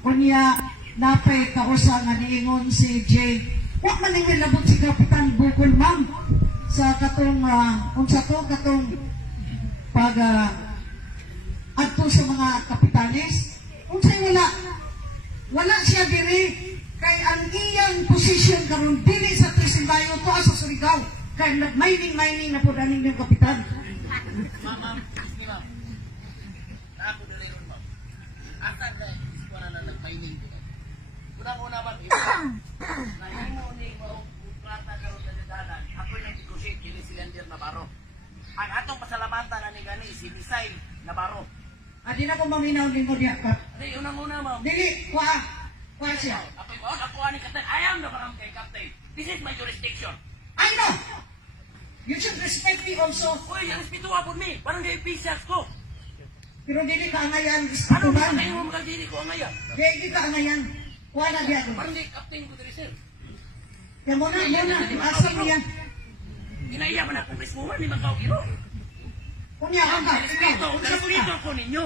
Kunya, napay kausa nga niingon si Jay. Huwag man nang labot si Kapitan Bukol, ma'am. Sa katong, unsa to, katong pag adto sa mga kapitanes. Unsay wala. Wala siya diri. Kay ang iyang posisyon karon dili sa Trisimbayo to sa Surigao. Kay nag-mining na po daning yung kapitan. Ma'am, excuse me, ma'am. Ako dali ron, ma'am. Asa na iskuha na nag-mining ko. Unang-una, ma'am, nahimo ni mo plata karon sa dadalan. Ako'y nag-negotiate kini si Leander Navarro. Ang atong pasalamatan na ni gani si Misael Navarro. Adi na ko maminaw din mo diya ka. Di, unang-una, ma'am. Dili, kuha siya. Ako'y baon, ako ani Captain. I am the barangay captain. This is my jurisdiction. I know! You should respect me also. Uy, ang respetuha po mi. Barangay officials ko. Pero dili ka angayan, Ano respetuhan. ba kayo mo magkaldiri ko ang ngayon? Dili ka angayan. Kuha na diya ko. Barangay captain ko diri, sir. Kaya muna, asa mo yan. Inaiya man akong respetuhan ni Magkao-Iro. Kunya ka ba? Respeto ko ninyo.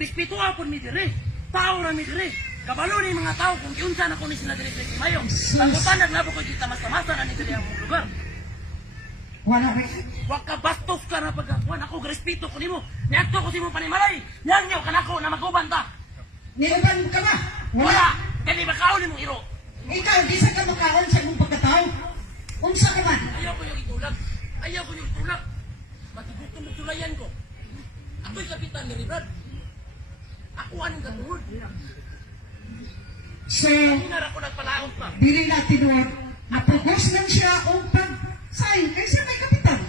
Respeto po mi dire. Tao na mi dire. Kabalo ni mga tao kung kiunsa na ko ni sila dire sa Simayo. Pagkutan naglabo ko dito mas-tamasa na ni dire ang lugar. Wala rin. Wag ka bastos ka na pagkakuan ako respeto ko nimo. Niadto ko si mo panimalay. Nyanyo kanako na maguban ta. Niluban ka ba? Wala. Kani bakaon nimo iro. Ikaw, di sa ka makaon sa mong pagkatao. Unsa ka man? Ayaw ko yung itulak. Ayaw ko yung itulak. Matibukong matulayan ko. Ako'y kapitan ni Brad. Ako anong katuhod. So, Hinar ako nagpalaot pa. dili na tinuod. Napugos lang siya o pag-sign. Kaya siya may kapitan.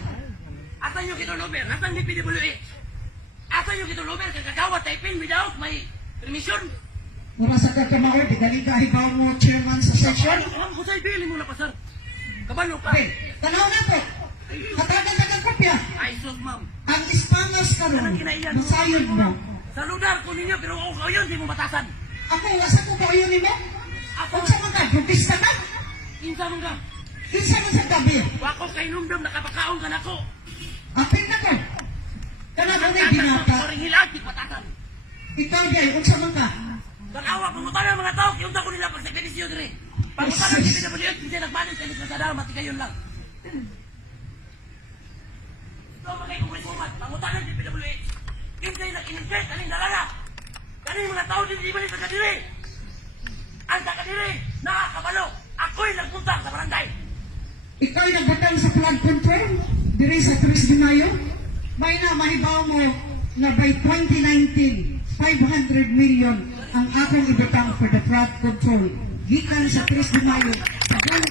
Asan yung kituluber? Nasaan ni PWH? Asan yung kituluber? Kagagawa typing without may permission? Mura sa kakamao, di gali ka hibaw mo chairman sa session. Alam ko sa'yo, bili mo na pa, sir. Kabalo ka. Okay, tanaw na po. Katagan na kang kopya. Ay, sus, ma'am. Ang Ispangas ka ron, masayod mo. Sa lugar ko ninyo, pero ako yun, di mo batasan. Ako, asa ko ba yun mo? Ako, Kung sa mga bupista ka, insa mo ka. isa man sa gabi. Wako kay numdum, nakapakaon ka na ko. Apin na ko. Kana mo na binata. Soring hilag, di batasan. Ikaw di ay, unsa man ka. Tanawa, pangutan ng mga tao, kiunta ko nila pag sa penisyo dire. Pangutan ng PWH, hindi nagbanin sa ilis na sadara, mati kayon lang. Ito ang mga ikong pangutan ng PWH. Hindi nag-inject, kaning dalala. Kaning mga tao din di balik sa kadiri. Ang kadiri, nakakabalo. Ako'y nagpunta sa barangay. Ikaw ay nagbutang sa flood control, diri sa 3 de Mayo. May na mahibaw mo na by 2019, 500 million ang akong ibutang for the flood control. Gikan sa 3 de Mayo, sa buong